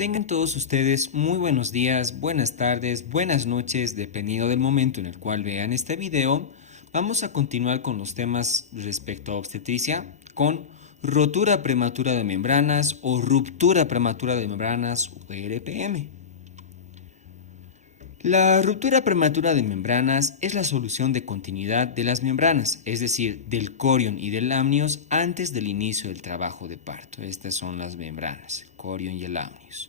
Tengan todos ustedes muy buenos días, buenas tardes, buenas noches, dependiendo del momento en el cual vean este video. Vamos a continuar con los temas respecto a obstetricia con rotura prematura de membranas o ruptura prematura de membranas o RPM. La ruptura prematura de membranas es la solución de continuidad de las membranas, es decir, del corion y del amnios antes del inicio del trabajo de parto. Estas son las membranas, el corion y el amnios.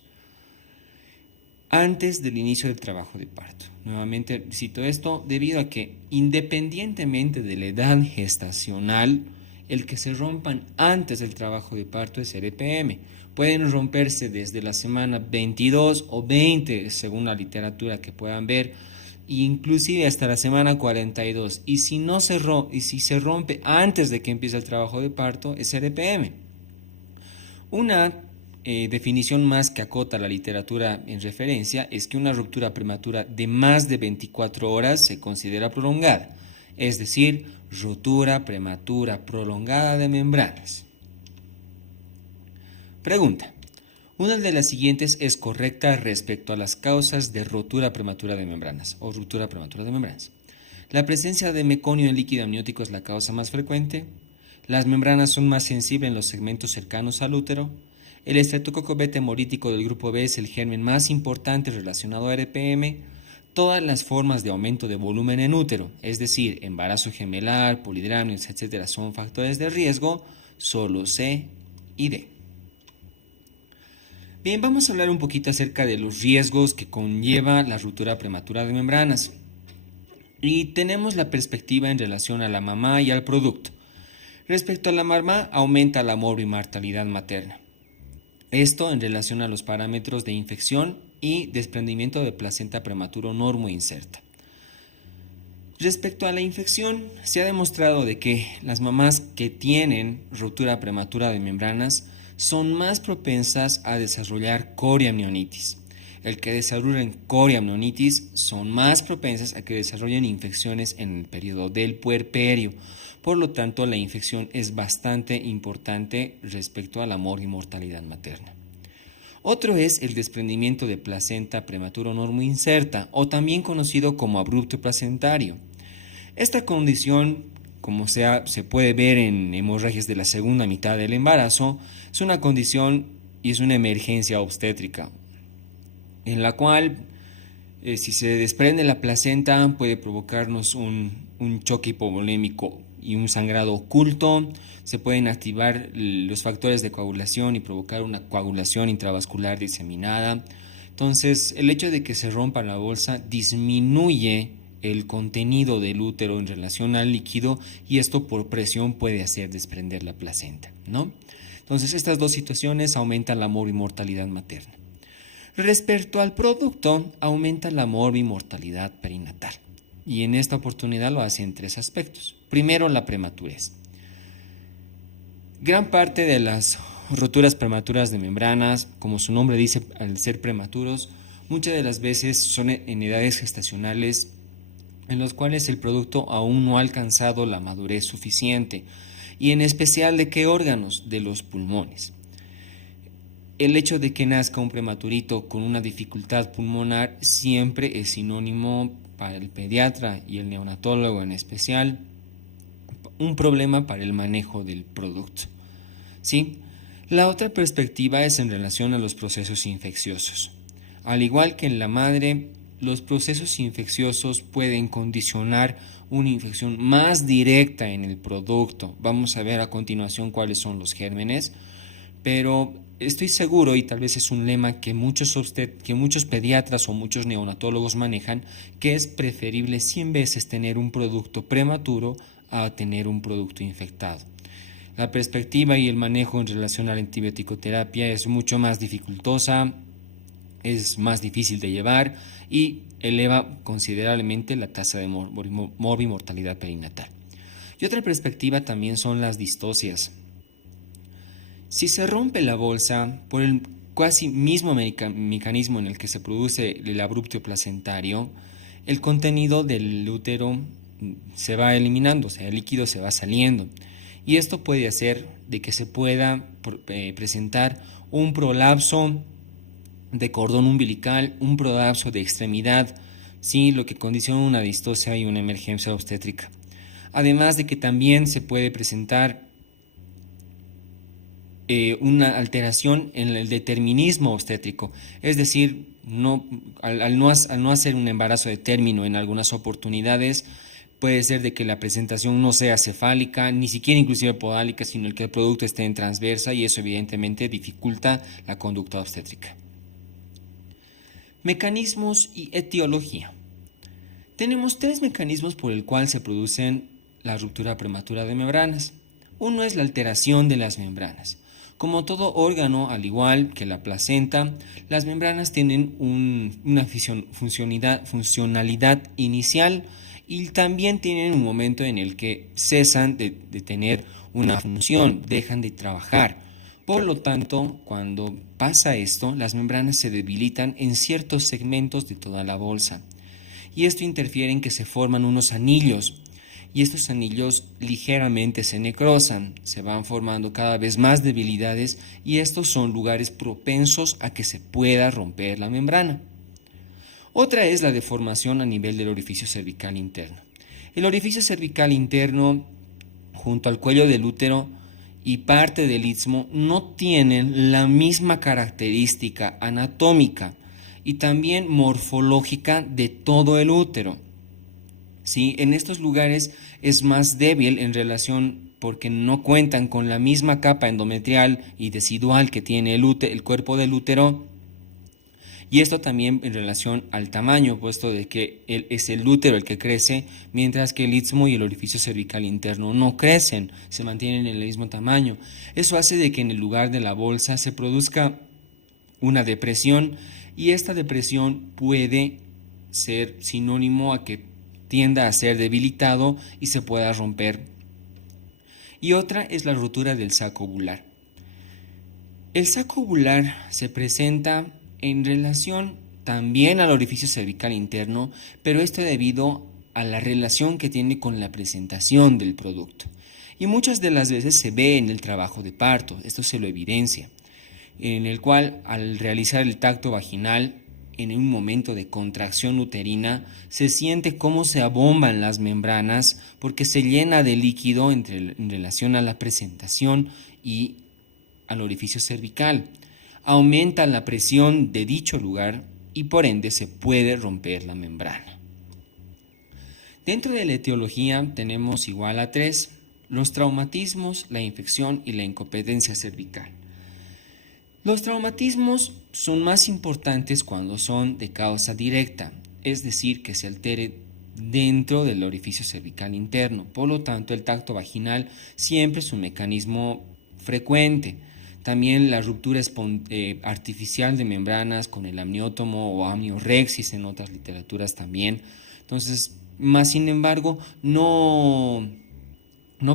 Antes del inicio del trabajo de parto. Nuevamente cito esto debido a que independientemente de la edad gestacional, el que se rompan antes del trabajo de parto es RPM. Pueden romperse desde la semana 22 o 20, según la literatura que puedan ver, e inclusive hasta la semana 42. Y si se rompe antes de que empiece el trabajo de parto, es RPM. Una definición más que acota la literatura en referencia es que una ruptura prematura de más de 24 horas se considera prolongada, es decir, ruptura prematura prolongada de membranas. Pregunta: una de las siguientes es correcta respecto a las causas de rotura prematura de membranas o ruptura prematura de membranas. La presencia de meconio en líquido amniótico es la causa más frecuente. Las membranas son más sensibles en los segmentos cercanos al útero. El estreptococo beta hemolítico del grupo B es el germen más importante relacionado a RPM. Todas las formas de aumento de volumen en útero, es decir, embarazo gemelar, polidramnios, etc., son factores de riesgo, solo C y D. Bien, vamos a hablar un poquito acerca de los riesgos que conlleva la ruptura prematura de membranas. Y tenemos la perspectiva en relación a la mamá y al producto. Respecto a la mamá, aumenta la morbi-mortalidad materna. Esto en relación a los parámetros de infección y desprendimiento de placenta prematuro normo inserta. Respecto a la infección, se ha demostrado de que las mamás que tienen ruptura prematura de membranas son más propensas a desarrollar coriamnionitis. El que desarrollen coriamnionitis son más propensas a que desarrollen infecciones en el periodo del puerperio. Por lo tanto, la infección es bastante importante respecto a la mortalidad materna. Otro es el desprendimiento de placenta prematuro normo inserta, o también conocido como abrupto placentario. Esta condición, como se puede ver en hemorragias de la segunda mitad del embarazo, es una condición y es una emergencia obstétrica, en la cual si se desprende la placenta puede provocarnos un choque hipovolémico y un sangrado oculto. Se pueden activar los factores de coagulación y provocar una coagulación intravascular diseminada. Entonces, el hecho de que se rompa la bolsa disminuye el contenido del útero en relación al líquido, y esto por presión puede hacer desprender la placenta, ¿no? Entonces, estas dos situaciones aumentan la mortalidad materna. Respecto al producto, aumenta la mortalidad perinatal, y en esta oportunidad lo hace en tres aspectos. Primero, la prematurez. Gran parte de las roturas prematuras de membranas, como su nombre dice, al ser prematuros, muchas de las veces son en edades gestacionales en los cuales el producto aún no ha alcanzado la madurez suficiente, y en especial de qué órganos, de los pulmones. El hecho de que nazca un prematurito con una dificultad pulmonar siempre es sinónimo para el pediatra y el neonatólogo en especial, un problema para el manejo del producto, ¿sí? La otra perspectiva es en relación a los procesos infecciosos. Al igual que en la madre, los procesos infecciosos pueden condicionar una infección más directa en el producto. Vamos a ver a continuación cuáles son los gérmenes, pero estoy seguro, y tal vez es un lema que muchos pediatras o muchos neonatólogos manejan, que es preferible 100 veces tener un producto prematuro a tener un producto infectado. La perspectiva y el manejo en relación a la antibiótico-terapia es mucho más dificultosa, es más difícil de llevar y eleva considerablemente la tasa de mortalidad perinatal. Y otra perspectiva también son las distocias. Si se rompe la bolsa por el casi mismo mecanismo en el que se produce el abrupto placentario, el contenido del útero se va eliminando, o sea, el líquido se va saliendo, y esto puede hacer de que se pueda presentar un prolapso de cordón umbilical, un prolapso de extremidad, ¿sí? Lo que condiciona una distocia y una emergencia obstétrica. Además de que también se puede presentar una alteración en el determinismo obstétrico, es decir, al no hacer un embarazo de término en algunas oportunidades, puede ser de que la presentación no sea cefálica, ni siquiera inclusive podálica, sino el que el producto esté en transversa y eso evidentemente dificulta la conducta obstétrica. Mecanismos y etiología. Tenemos tres mecanismos por el cual se producen la ruptura prematura de membranas. Uno es la alteración de las membranas. Como todo órgano, al igual que la placenta, las membranas tienen una funcionalidad inicial y también tienen un momento en el que cesan de tener una función, dejan de trabajar. Por lo tanto, cuando pasa esto, las membranas se debilitan en ciertos segmentos de toda la bolsa. Y esto interfiere en que se forman unos anillos. Y estos anillos ligeramente se necrosan, se van formando cada vez más debilidades y estos son lugares propensos a que se pueda romper la membrana. Otra es la deformación a nivel del orificio cervical interno. El orificio cervical interno, junto al cuello del útero y parte del istmo, no tienen la misma característica anatómica y también morfológica de todo el útero. ¿Sí? En estos lugares es más débil en relación porque no cuentan con la misma capa endometrial y decidual que tiene el cuerpo del útero. Y esto también en relación al tamaño, puesto de que es el útero el que crece, mientras que el istmo y el orificio cervical interno no crecen, se mantienen en el mismo tamaño. Eso hace de que en el lugar de la bolsa se produzca una depresión y esta depresión puede ser sinónimo a que tienda a ser debilitado y se pueda romper. Y otra es la rotura del saco ovular. El saco ovular se presenta en relación también al orificio cervical interno, pero esto debido a la relación que tiene con la presentación del producto. Y muchas de las veces se ve en el trabajo de parto, esto se lo evidencia, en el cual al realizar el tacto vaginal, en un momento de contracción uterina, se siente cómo se abomban las membranas porque se llena de líquido en relación a la presentación y al orificio cervical. Aumenta la presión de dicho lugar y por ende se puede romper la membrana. Dentro de la etiología tenemos igual a 3, los traumatismos, la infección y la incompetencia cervical. Los traumatismos son más importantes cuando son de causa directa, es decir, que se altere dentro del orificio cervical interno. Por lo tanto, el tacto vaginal siempre es un mecanismo frecuente. También la ruptura artificial de membranas con el amniótomo o amniorexis en otras literaturas también. Entonces, más sin embargo, no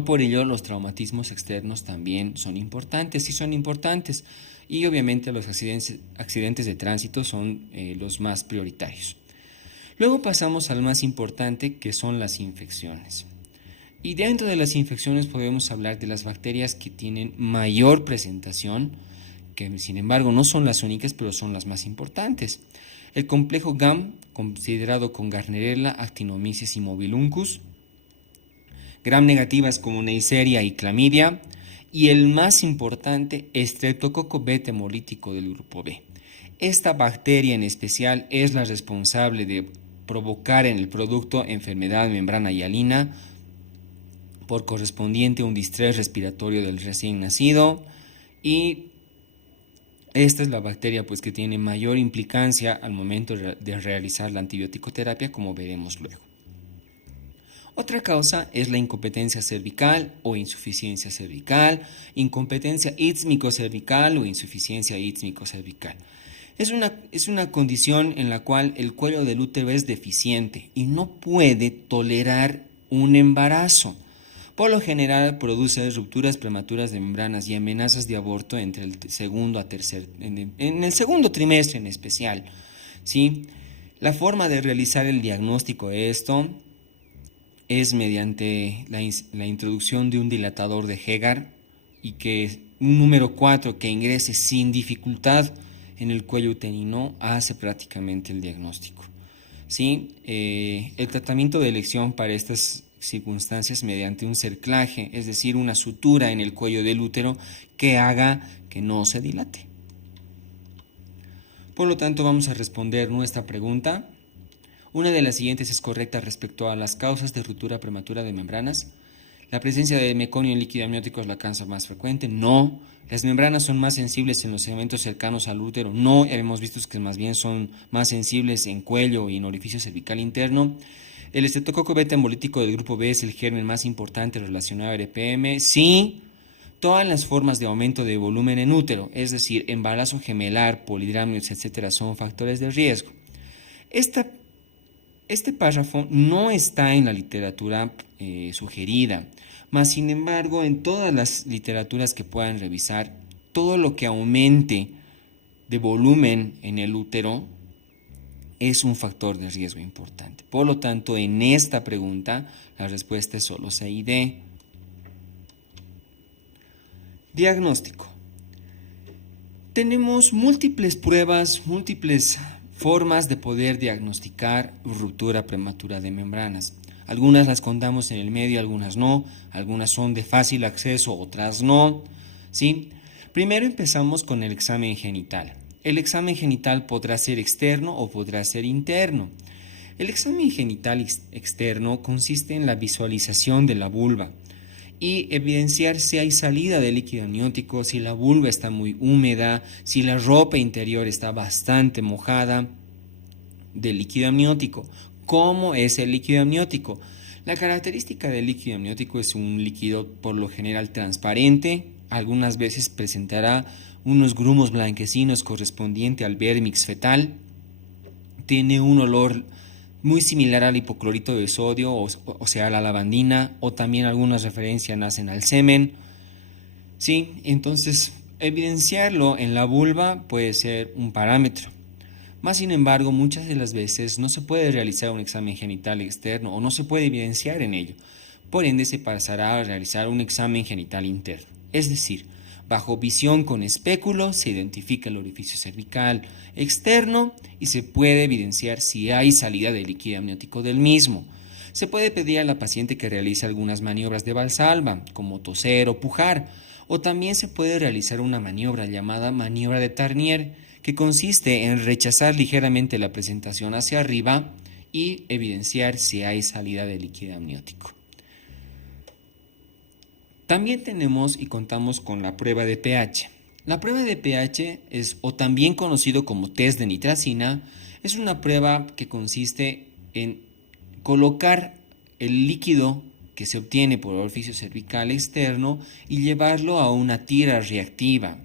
por ello los traumatismos externos también son importantes, sí son importantes. Y obviamente los accidentes de tránsito son los más prioritarios. Luego pasamos al más importante, que son las infecciones. Y dentro de las infecciones podemos hablar de las bacterias que tienen mayor presentación, que sin embargo no son las únicas, pero son las más importantes. El complejo GAM, considerado con Gardnerella, Actinomyces y Mobiluncus, gram negativas como Neisseria y Clamidia, y el más importante, Streptococo beta hemolítico del grupo B. Esta bacteria en especial es la responsable de provocar en el producto enfermedad de membrana hialina, por correspondiente un distrés respiratorio del recién nacido, y esta es la bacteria pues que tiene mayor implicancia al momento de realizar la antibiótico-terapia, como veremos luego. Otra causa es la incompetencia cervical o insuficiencia cervical, incompetencia istmico-cervical o insuficiencia istmico-cervical. Es una condición en la cual el cuello del útero es deficiente y no puede tolerar un embarazo. Por lo general produce rupturas prematuras de membranas y amenazas de aborto entre el segundo a tercer, en el segundo trimestre en especial, ¿sí? La forma de realizar el diagnóstico de esto es mediante la introducción de un dilatador de Hegar y que un número 4 que ingrese sin dificultad en el cuello uterino hace prácticamente el diagnóstico. ¿Sí? El tratamiento de elección para estas circunstancias mediante un cerclaje, es decir, una sutura en el cuello del útero que haga que no se dilate. Por lo tanto, vamos a responder nuestra pregunta. Una de las siguientes es correcta respecto a las causas de ruptura prematura de membranas. ¿La presencia de meconio en líquido amniótico es la causa más frecuente? No. ¿Las membranas son más sensibles en los segmentos cercanos al útero? No. Hemos visto que más bien son más sensibles en cuello y en orificio cervical interno. ¿El estreptococo beta hemolítico del grupo B es el germen más importante relacionado al RPM? Sí. Todas las formas de aumento de volumen en útero, es decir, embarazo gemelar, polidrámidos, etcétera, son factores de riesgo. Este párrafo no está en la literatura sugerida, mas sin embargo en todas las literaturas que puedan revisar, todo lo que aumente de volumen en el útero es un factor de riesgo importante. Por lo tanto, en esta pregunta la respuesta es solo C y D. Diagnóstico. Tenemos múltiples pruebas, múltiples formas de poder diagnosticar ruptura prematura de membranas. Algunas las contamos en el medio, algunas no, algunas son de fácil acceso, otras no, ¿sí? Primero empezamos con el examen genital. El examen genital podrá ser externo o podrá ser interno. El examen genital externo consiste en la visualización de la vulva y evidenciar si hay salida de líquido amniótico, si la vulva está muy húmeda, si la ropa interior está bastante mojada del líquido amniótico. ¿Cómo es el líquido amniótico? La característica del líquido amniótico es un líquido por lo general transparente, algunas veces presentará unos grumos blanquecinos correspondiente al vérmix fetal, tiene un olor muy similar al hipoclorito de sodio, o sea, a la lavandina, o también algunas referencias hacen al semen. ¿Sí? Entonces, evidenciarlo en la vulva puede ser un parámetro. Más sin embargo, muchas de las veces no se puede realizar un examen genital externo o no se puede evidenciar en ello. Por ende, se pasará a realizar un examen genital interno. Es decir, bajo visión con espéculo se identifica el orificio cervical externo y se puede evidenciar si hay salida de líquido amniótico del mismo. Se puede pedir a la paciente que realice algunas maniobras de Valsalva, como toser o pujar, o también se puede realizar una maniobra llamada maniobra de Tarnier, que consiste en rechazar ligeramente la presentación hacia arriba y evidenciar si hay salida de líquido amniótico. También tenemos y contamos con la prueba de pH. La prueba de pH es, o también conocido como test de nitracina, es una prueba que consiste en colocar el líquido que se obtiene por orificio cervical externo y llevarlo a una tira reactiva.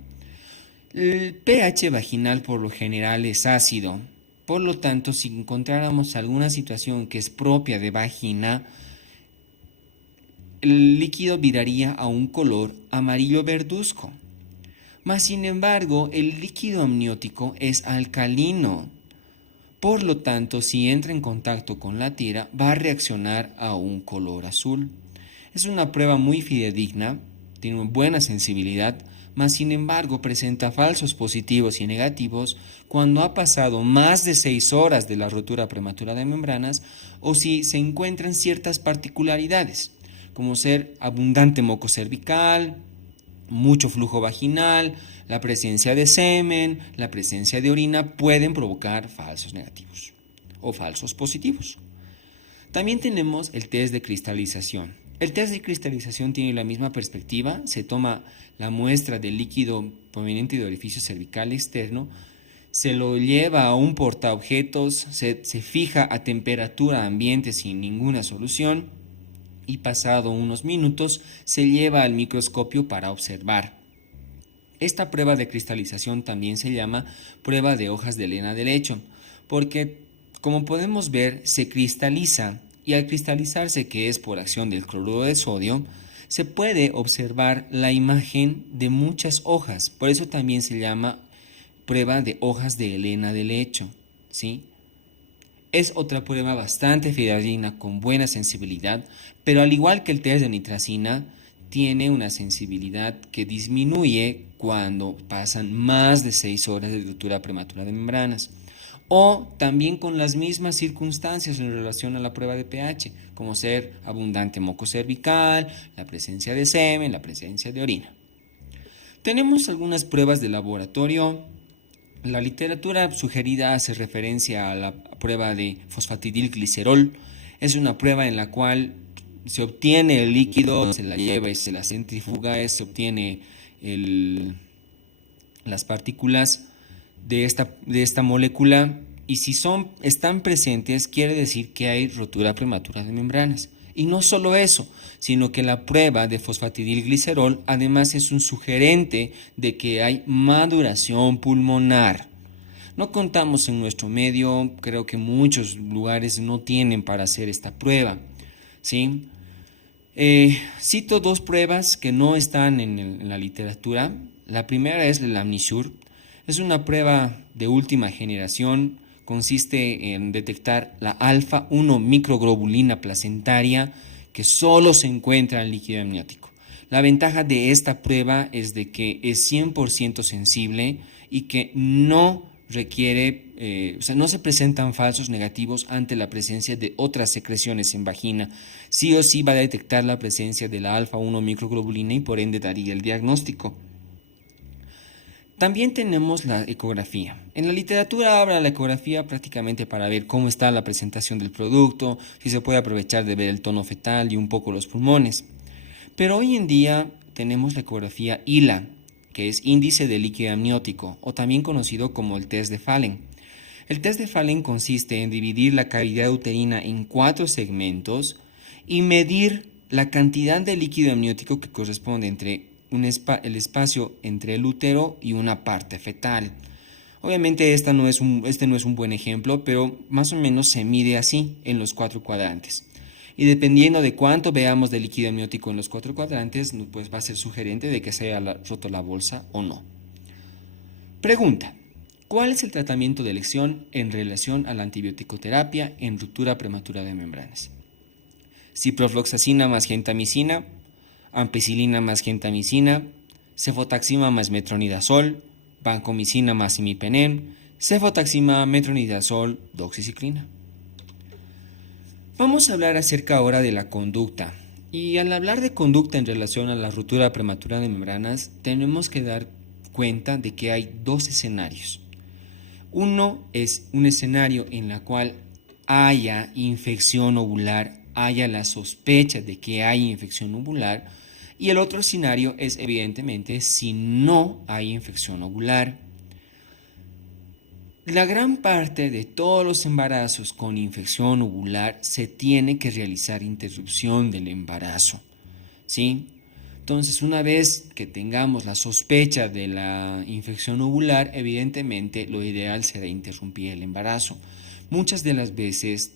El pH vaginal por lo general es ácido, por lo tanto, si encontráramos alguna situación que es propia de vagina, el líquido viraría a un color amarillo verduzco. Mas, sin embargo, el líquido amniótico es alcalino. Por lo tanto, si entra en contacto con la tira, va a reaccionar a un color azul. Es una prueba muy fidedigna, tiene una buena sensibilidad, mas sin embargo presenta falsos positivos y negativos cuando ha pasado más de 6 horas de la rotura prematura de membranas o si se encuentran ciertas particularidades, como ser abundante moco cervical, mucho flujo vaginal, la presencia de semen, la presencia de orina pueden provocar falsos negativos o falsos positivos. También tenemos el test de cristalización. El test de cristalización tiene la misma perspectiva, se toma la muestra del líquido proveniente de orificio cervical externo, se lo lleva a un portaobjetos, se fija a temperatura ambiente sin ninguna solución y pasado unos minutos se lleva al microscopio para observar. Esta prueba de cristalización también se llama prueba de hojas de lena de lecho, porque como podemos ver se cristaliza y al cristalizarse, que es por acción del cloruro de sodio, se puede observar la imagen de muchas hojas, por eso también se llama prueba de hojas de lena de lecho, ¿sí? Es otra prueba bastante fidedigna con buena sensibilidad, pero al igual que el test de nitracina, tiene una sensibilidad que disminuye cuando pasan más de 6 horas de ruptura prematura de membranas. O también con las mismas circunstancias en relación a la prueba de pH, como ser abundante moco cervical, la presencia de semen, la presencia de orina. Tenemos algunas pruebas de laboratorio. La literatura sugerida hace referencia a la prueba de fosfatidilglicerol. Es una prueba en la cual se obtiene el líquido, se la lleva y se la centrifuga, se obtiene las partículas de esta molécula, y si están presentes, quiere decir que hay rotura prematura de membranas. Y no solo eso, sino que la prueba de fosfatidilglicerol además es un sugerente de que hay maduración pulmonar. No contamos en nuestro medio, creo que muchos lugares no tienen para hacer esta prueba, ¿sí? Cito dos pruebas que no están en la literatura. La primera es el Amnisure. Es una prueba de última generación. Consiste en detectar la alfa-1 microglobulina placentaria que solo se encuentra en el líquido amniótico. La ventaja de esta prueba es de que es 100% sensible y que no requiere, no se presentan falsos negativos ante la presencia de otras secreciones en vagina. Sí o sí va a detectar la presencia de la alfa-1 microglobulina y por ende daría el diagnóstico. También tenemos la ecografía. En la literatura habla de la ecografía prácticamente para ver cómo está la presentación del producto, si se puede aprovechar de ver el tono fetal y un poco los pulmones. Pero hoy en día tenemos la ecografía ILA, que es índice de líquido amniótico, o también conocido como el test de Fallen. El test de Fallen consiste en dividir la cavidad uterina en 4 segmentos y medir la cantidad de líquido amniótico que corresponde entre el espacio entre el útero y una parte fetal. Obviamente este no es un buen ejemplo, pero más o menos se mide así en los 4 cuadrantes. Y dependiendo de cuánto veamos de líquido amniótico en los 4 cuadrantes, pues va a ser sugerente de que se haya roto la bolsa o no. Pregunta: ¿cuál es el tratamiento de elección en relación a la antibiótico-terapia en ruptura prematura de membranas? Ciprofloxacina más gentamicina, ampicilina más gentamicina, cefotaxima más metronidazol, vancomicina más imipenem, cefotaxima, metronidazol, doxiciclina. Vamos a hablar acerca ahora de la conducta. Y al hablar de conducta en relación a la ruptura prematura de membranas, tenemos que dar cuenta de que hay 2 escenarios. Uno es un escenario en el cual haya infección ovular, haya la sospecha de que hay infección ovular, y el otro escenario es evidentemente si no hay infección ovular. La gran parte de todos los embarazos con infección ovular se tiene que realizar interrupción del embarazo, ¿sí? Entonces, una vez que tengamos la sospecha de la infección ovular, evidentemente lo ideal será interrumpir el embarazo. Muchas de las veces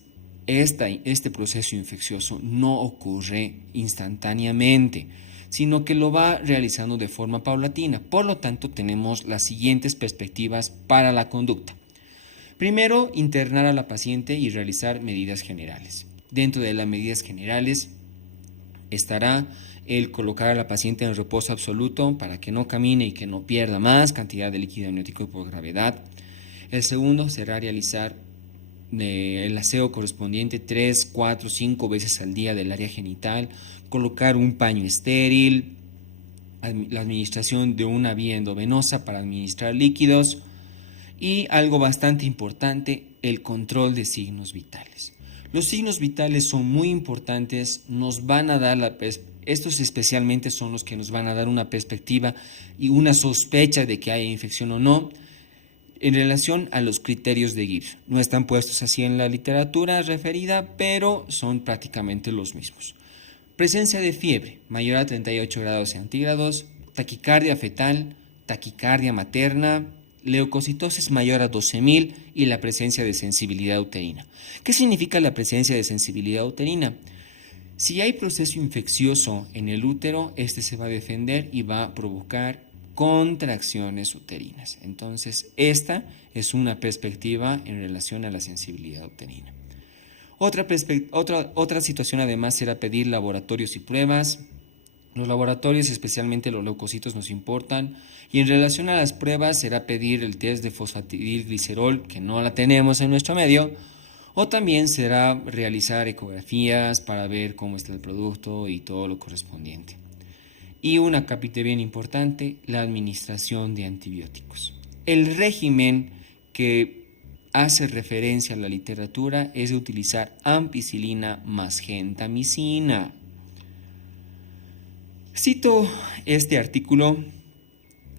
este proceso infeccioso no ocurre instantáneamente, sino que lo va realizando de forma paulatina. Por lo tanto, tenemos las siguientes perspectivas para la conducta. Primero, internar a la paciente y realizar medidas generales. Dentro de las medidas generales estará el colocar a la paciente en reposo absoluto para que no camine y que no pierda más cantidad de líquido amniótico por gravedad. El segundo será realizar el aseo correspondiente 3, 4, 5 veces al día del área genital, colocar un paño estéril, la administración de una vía endovenosa para administrar líquidos y algo bastante importante, el control de signos vitales. Los signos vitales son muy importantes, nos van a dar estos especialmente son los que nos van a dar una perspectiva y una sospecha de que haya infección o no. En relación a los criterios de Gibbs, no están puestos así en la literatura referida, pero son prácticamente los mismos. Presencia de fiebre mayor a 38 grados centígrados, taquicardia fetal, taquicardia materna, leucocitosis mayor a 12.000 y la presencia de sensibilidad uterina. ¿Qué significa la presencia de sensibilidad uterina? Si hay proceso infeccioso en el útero, este se va a defender y va a provocar contracciones uterinas. Entonces, esta es una perspectiva en relación a la sensibilidad uterina. Otra situación además será pedir laboratorios y pruebas Los laboratorios, especialmente los leucocitos, nos importan. Y en relación a las pruebas, será pedir el test de fosfatidilglicerol, que no la tenemos en nuestro medio, o también será realizar ecografías para ver cómo está el producto y todo lo correspondiente. Y una capite bien importante, la administración de antibióticos. El régimen que hace referencia a la literatura es de utilizar ampicilina más gentamicina. Cito este artículo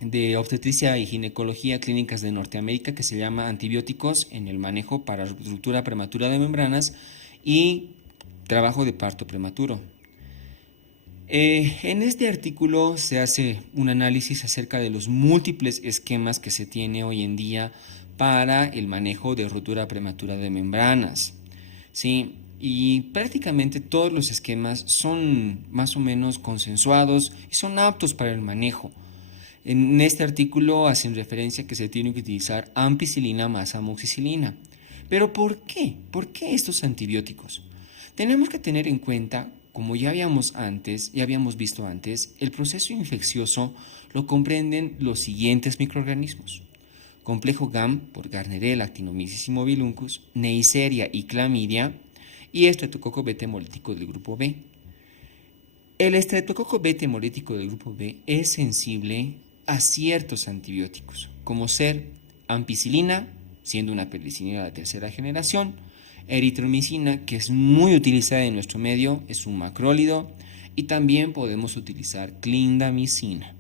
de Obstetricia y Ginecología Clínicas de Norteamérica que se llama Antibióticos en el manejo para ruptura prematura de membranas y trabajo de parto prematuro. En este artículo se hace un análisis acerca de los múltiples esquemas que se tiene hoy en día para el manejo de ruptura prematura de membranas, ¿sí? Y prácticamente todos los esquemas son más o menos consensuados y son aptos para el manejo. En este artículo hacen referencia a que se tiene que utilizar ampicilina más amoxicilina. ¿Pero por qué? ¿Por qué estos antibióticos? Tenemos que tener en cuenta, como ya habíamos visto antes, el proceso infeccioso lo comprenden los siguientes microorganismos: complejo GAM por Gardnerella, Actinomyces immobiluncus, Neisseria y Clamidia, y estreptococo beta hemolítico del grupo B. El estreptococo beta hemolítico del grupo B es sensible a ciertos antibióticos, como ser ampicilina, siendo una penicilina de tercera generación, eritromicina, que es muy utilizada en nuestro medio, es un macrólido, y también podemos utilizar clindamicina.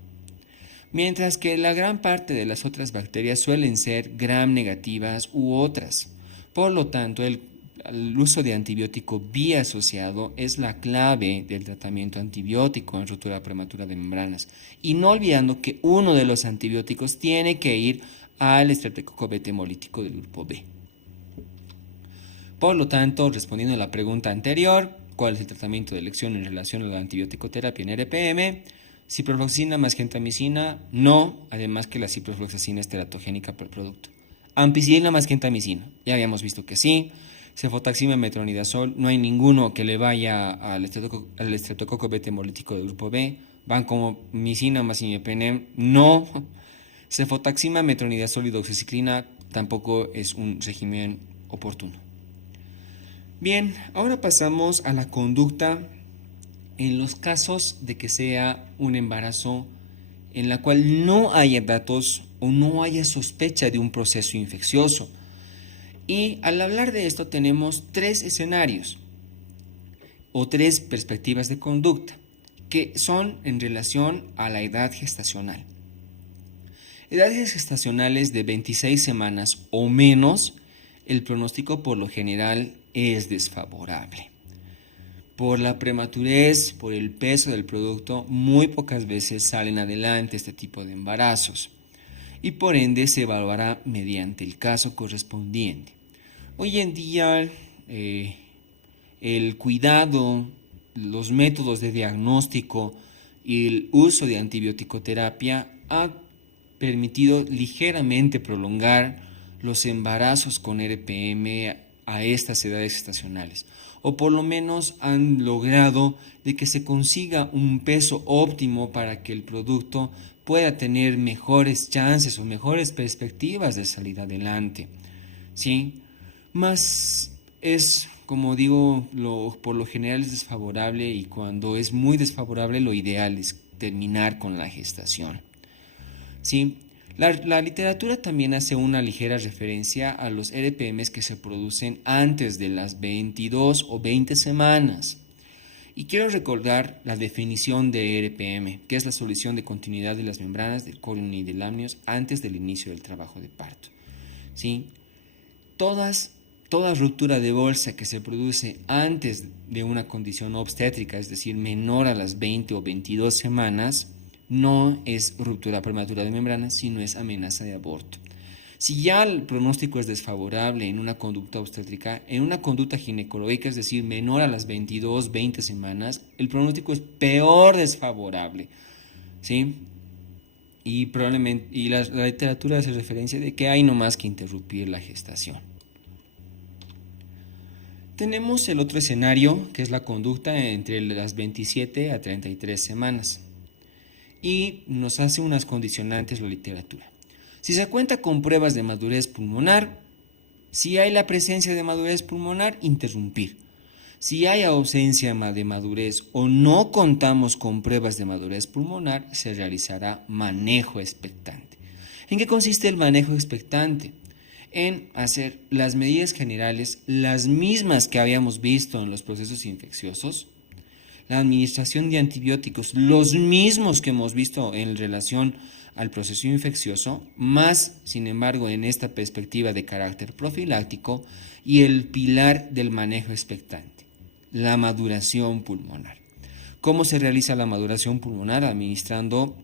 Mientras que la gran parte de las otras bacterias suelen ser gram negativas u otras. Por lo tanto, el uso de antibiótico biasociado es la clave del tratamiento antibiótico en ruptura prematura de membranas. Y no olvidando que uno de los antibióticos tiene que ir al estreptococo beta hemolítico del grupo B. Por lo tanto, respondiendo a la pregunta anterior, ¿cuál es el tratamiento de elección en relación a la antibiótico-terapia en RPM? Ciprofloxacina más gentamicina, no, además que la ciprofloxacina es teratogénica por el producto. Ampicilina más gentamicina, ya habíamos visto que sí. Cefotaxima, metronidazol, no hay ninguno que le vaya al estreptococo beta hemolítico del grupo B. Vancomicina más imipenem, no. Cefotaxima, metronidazol y doxiciclina tampoco es un régimen oportuno. Bien, ahora pasamos a la conducta en los casos de que sea un embarazo en la cual no haya datos o no haya sospecha de un proceso infeccioso. Y al hablar de esto tenemos tres escenarios o tres perspectivas de conducta que son en relación a la edad gestacional. Edades gestacionales de 26 semanas o menos, el pronóstico por lo general es desfavorable. Por la prematurez, por el peso del producto, muy pocas veces salen adelante este tipo de embarazos y por ende se evaluará mediante el caso correspondiente. Hoy en día el cuidado, los métodos de diagnóstico y el uso de antibiótico-terapia ha permitido ligeramente prolongar los embarazos con RPM a estas edades gestacionales, o por lo menos han logrado de que se consiga un peso óptimo para que el producto pueda tener mejores chances o mejores perspectivas de salir adelante, ¿sí? Más es, como digo, por lo general es desfavorable, y cuando es muy desfavorable lo ideal es terminar con la gestación, ¿sí? La literatura también hace una ligera referencia a los RPMs que se producen antes de las 22 o 20 semanas. Y quiero recordar la definición de RPM, que es la solución de continuidad de las membranas del corion y del amnios antes del inicio del trabajo de parto, ¿sí? Toda ruptura de bolsa que se produce antes de una condición obstétrica, es decir, menor a las 20 o 22 semanas, no es ruptura prematura de membranas, sino es amenaza de aborto. Si ya el pronóstico es desfavorable en una conducta obstétrica, en una conducta ginecológica, es decir, menor a las 22, 20 semanas, el pronóstico es peor desfavorable, ¿sí? Y la literatura hace referencia de que hay no más que interrumpir la gestación. Tenemos el otro escenario, que es la conducta entre las 27 a 33 semanas. Y nos hace unas condicionantes la literatura. Si se cuenta con pruebas de madurez pulmonar, si hay la presencia de madurez pulmonar, interrumpir. Si hay ausencia de madurez o no contamos con pruebas de madurez pulmonar, se realizará manejo expectante. ¿En qué consiste el manejo expectante? En hacer las medidas generales, las mismas que habíamos visto en los procesos infecciosos, la administración de antibióticos, los mismos que hemos visto en relación al proceso infeccioso, más, sin embargo, en esta perspectiva de carácter profiláctico, y el pilar del manejo expectante, la maduración pulmonar. ¿Cómo se realiza la maduración pulmonar? Administrando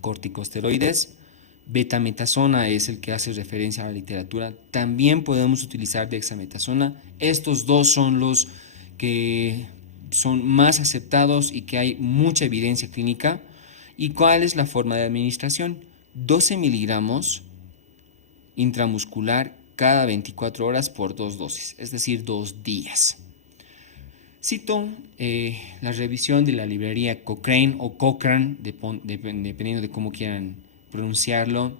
corticosteroides. Betametasona es el que hace referencia a la literatura. También podemos utilizar dexametasona. Estos dos son los que son más aceptados y que hay mucha evidencia clínica. ¿Y cuál es la forma de administración? 12 miligramos intramuscular cada 24 horas por 2 dosis, es decir, 2 días. Cito la revisión de la librería Cochrane o Cochrane, dependiendo de cómo quieran pronunciarlo,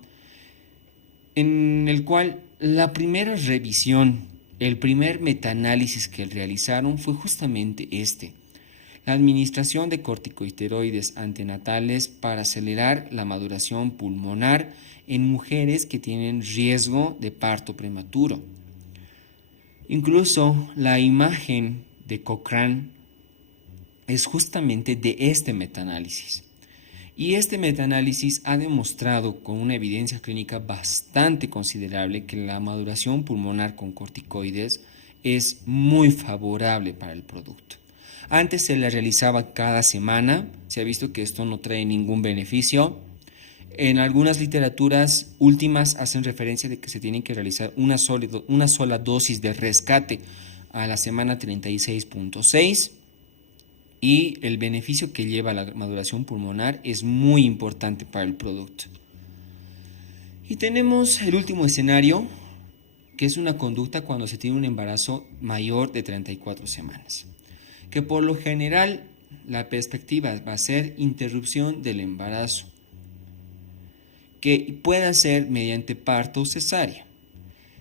en el cual la primera revisión, el primer metaanálisis que realizaron fue justamente la administración de corticosteroides antenatales para acelerar la maduración pulmonar en mujeres que tienen riesgo de parto prematuro. Incluso la imagen de Cochrane es justamente de este metaanálisis. Y este metaanálisis ha demostrado con una evidencia clínica bastante considerable que la maduración pulmonar con corticoides es muy favorable para el producto. Antes se la realizaba cada semana, se ha visto que esto no trae ningún beneficio. En algunas literaturas últimas hacen referencia de que se tiene que realizar una sola dosis de rescate a la semana 36.6. Y el beneficio que lleva la maduración pulmonar es muy importante para el producto. Y tenemos el último escenario, que es una conducta cuando se tiene un embarazo mayor de 34 semanas, que por lo general la perspectiva va a ser interrupción del embarazo, que pueda ser mediante parto o cesárea.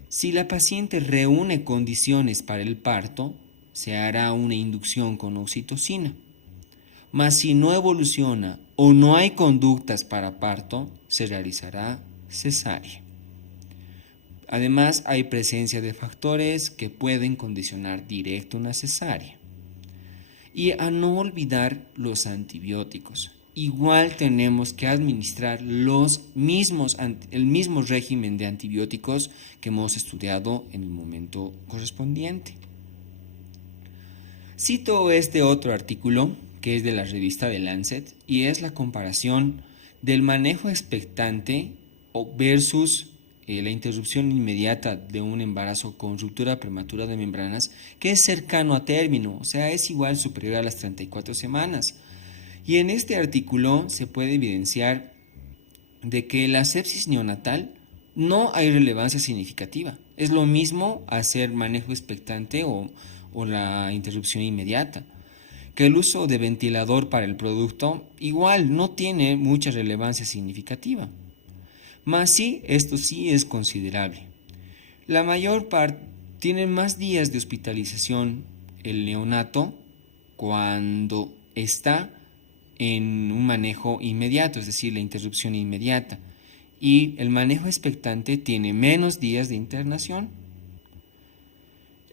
Si la paciente reúne condiciones para el parto, se hará una inducción con oxitocina. Mas si no evoluciona o no hay conductas para parto, se realizará cesárea. Además, hay presencia de factores que pueden condicionar directo una cesárea. Y a no olvidar los antibióticos. Igual tenemos que administrar el mismo régimen de antibióticos que hemos estudiado en el momento correspondiente. Cito este otro artículo que es de la revista The Lancet y es la comparación del manejo expectante versus la interrupción inmediata de un embarazo con ruptura prematura de membranas que es cercano a término, o sea, es igual superior a las 34 semanas. Y en este artículo se puede evidenciar de que la sepsis neonatal no hay relevancia significativa. Es lo mismo hacer manejo expectante o la interrupción inmediata. Que el uso de ventilador para el producto igual no tiene mucha relevancia significativa. Mas sí, esto sí es considerable. La mayor parte tiene más días de hospitalización el neonato cuando está en un manejo inmediato, es decir, la interrupción inmediata. Y el manejo expectante tiene menos días de internación.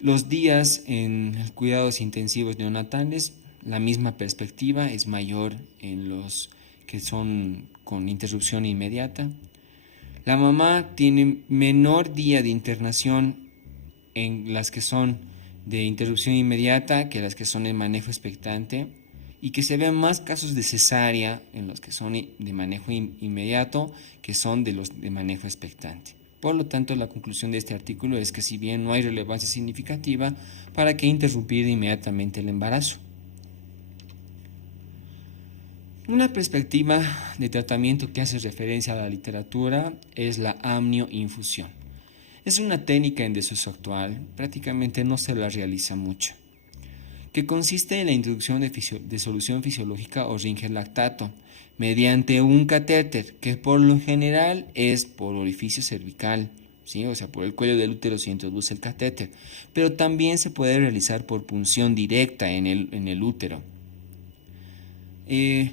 Los días en cuidados intensivos neonatales, la misma perspectiva es mayor en los que son con interrupción inmediata. La mamá tiene menor día de internación en las que son de interrupción inmediata que las que son en manejo expectante y que se vean más casos de cesárea en los que son de manejo inmediato que son de los de manejo expectante. Por lo tanto, la conclusión de este artículo es que si bien no hay relevancia significativa, ¿para qué interrumpir inmediatamente el embarazo? Una perspectiva de tratamiento que hace referencia a la literatura es la amnioinfusión. Es una técnica en desuso actual, prácticamente no se la realiza mucho, que consiste en la introducción de solución fisiológica o ringer lactato mediante un catéter que por lo general es por orificio cervical, ¿sí? O sea, por el cuello del útero se introduce el catéter, pero también se puede realizar por punción directa en el útero.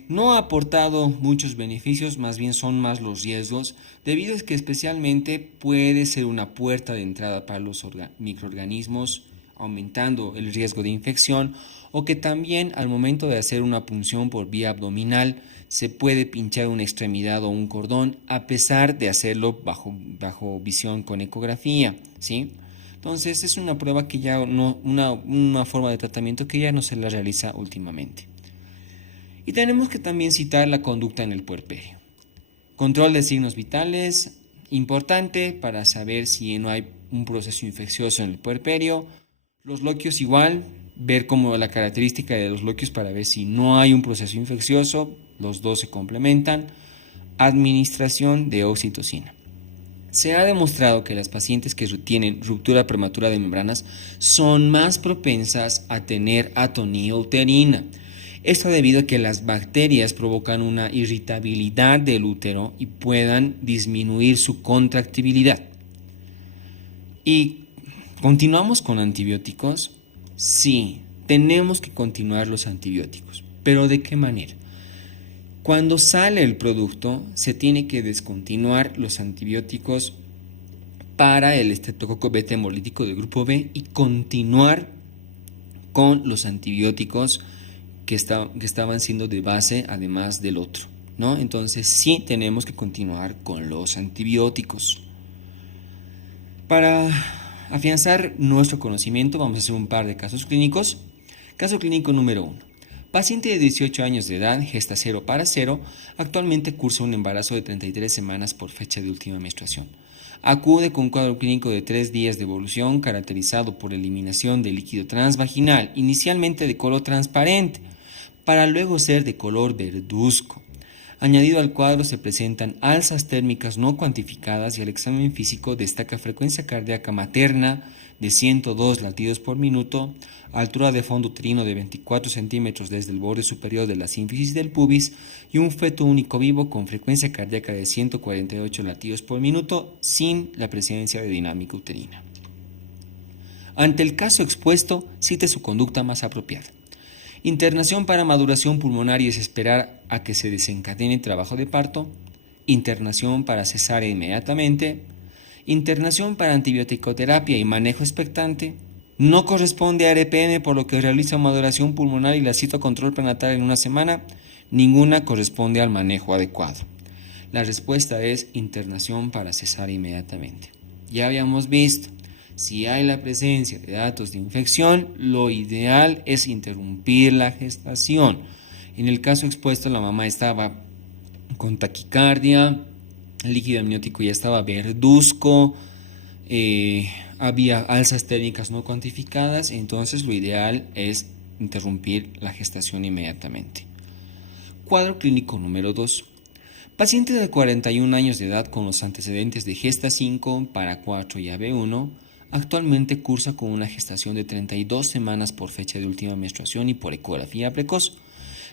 No ha aportado muchos beneficios, más bien son más los riesgos, debido a que especialmente puede ser una puerta de entrada para los microorganismos, aumentando el riesgo de infección, o que también al momento de hacer una punción por vía abdominal se puede pinchar una extremidad o un cordón a pesar de hacerlo bajo visión con ecografía, ¿sí? Entonces es una prueba que ya no, una forma de tratamiento que ya no se la realiza últimamente. Y tenemos que también citar la conducta en el puerperio. Control de signos vitales, importante para saber si no hay un proceso infeccioso en el puerperio. Los loquios igual, ver como la característica de los loquios para ver si no hay un proceso infeccioso, los dos se complementan. Administración de oxitocina. Se ha demostrado que las pacientes que tienen ruptura prematura de membranas son más propensas a tener atonía uterina. Esto debido a que las bacterias provocan una irritabilidad del útero y puedan disminuir su contractibilidad. ¿Y continuamos con antibióticos? Sí, tenemos que continuar los antibióticos. ¿Pero de qué manera? Cuando sale el producto, se tiene que descontinuar los antibióticos para el estreptococo beta hemolítico del grupo B y continuar con los antibióticos que estaban siendo de base además del otro, ¿no? Entonces sí tenemos que continuar con los antibióticos. Para afianzar nuestro conocimiento vamos a hacer un par de casos clínicos. Caso clínico número 1. Paciente de 18 años de edad, gesta 0 para 0, actualmente cursa un embarazo de 33 semanas por fecha de última menstruación. Acude con un cuadro clínico de 3 días de evolución caracterizado por eliminación de líquido transvaginal, inicialmente de color transparente, para luego ser de color verduzco. Añadido al cuadro se presentan alzas térmicas no cuantificadas y el examen físico destaca frecuencia cardíaca materna de 102 latidos por minuto, altura de fondo uterino de 24 centímetros desde el borde superior de la sínfisis del pubis y un feto único vivo con frecuencia cardíaca de 148 latidos por minuto sin la presencia de dinámica uterina. Ante el caso expuesto, cite su conducta más apropiada. Internación para maduración pulmonar y es esperar a que se desencadene trabajo de parto. Internación para cesárea inmediatamente. Internación para antibiótico-terapia y manejo expectante. No corresponde a RPM, por lo que realiza maduración pulmonar y la cito a control prenatal en una semana. Ninguna corresponde al manejo adecuado. La respuesta es internación para cesárea inmediatamente. Ya habíamos visto. Si hay la presencia de datos de infección, lo ideal es interrumpir la gestación. En el caso expuesto, la mamá estaba con taquicardia, el líquido amniótico ya estaba verduzco, había alzas térmicas no cuantificadas, entonces lo ideal es interrumpir la gestación inmediatamente. Cuadro clínico número 2. Paciente de 41 años de edad con los antecedentes de gesta 5 para 4 y AB1, actualmente cursa con una gestación de 32 semanas por fecha de última menstruación y por ecografía precoz.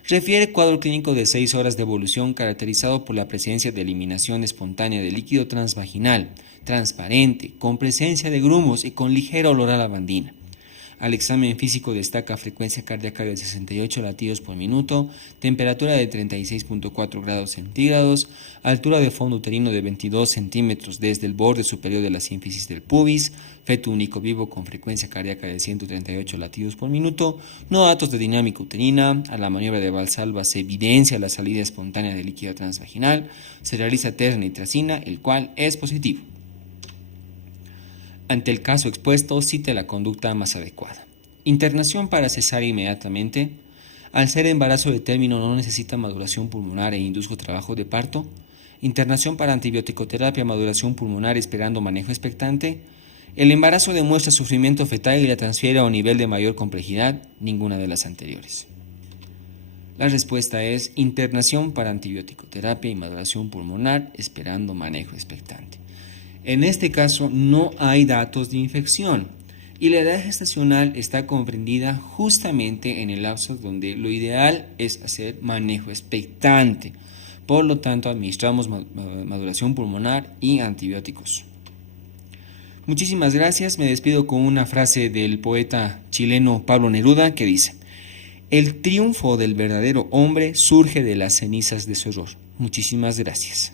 Refiere cuadro clínico de 6 horas de evolución caracterizado por la presencia de eliminación espontánea de líquido transvaginal, transparente, con presencia de grumos y con ligero olor a lavandina. Al examen físico destaca frecuencia cardíaca de 68 latidos por minuto, temperatura de 36.4 grados centígrados, altura de fondo uterino de 22 centímetros desde el borde superior de la sínfisis del pubis, feto único vivo con frecuencia cardíaca de 138 latidos por minuto, no datos de dinámica uterina. A la maniobra de Valsalva se evidencia la salida espontánea de líquido transvaginal, se realiza test de nitracina, el cual es positivo. Ante el caso expuesto, cite la conducta más adecuada. Internación para cesárea inmediatamente. Al ser embarazo de término no necesita maduración pulmonar e induzco trabajo de parto. Internación para antibiótico-terapia, maduración pulmonar esperando manejo expectante. El embarazo demuestra sufrimiento fetal y la transfiere a un nivel de mayor complejidad, ninguna de las anteriores. La respuesta es internación para antibiótico-terapia y maduración pulmonar esperando manejo expectante. En este caso no hay datos de infección y la edad gestacional está comprendida justamente en el lapso donde lo ideal es hacer manejo expectante. Por lo tanto, administramos maduración pulmonar y antibióticos. Muchísimas gracias. Me despido con una frase del poeta chileno Pablo Neruda que dice: el triunfo del verdadero hombre surge de las cenizas de su error. Muchísimas gracias.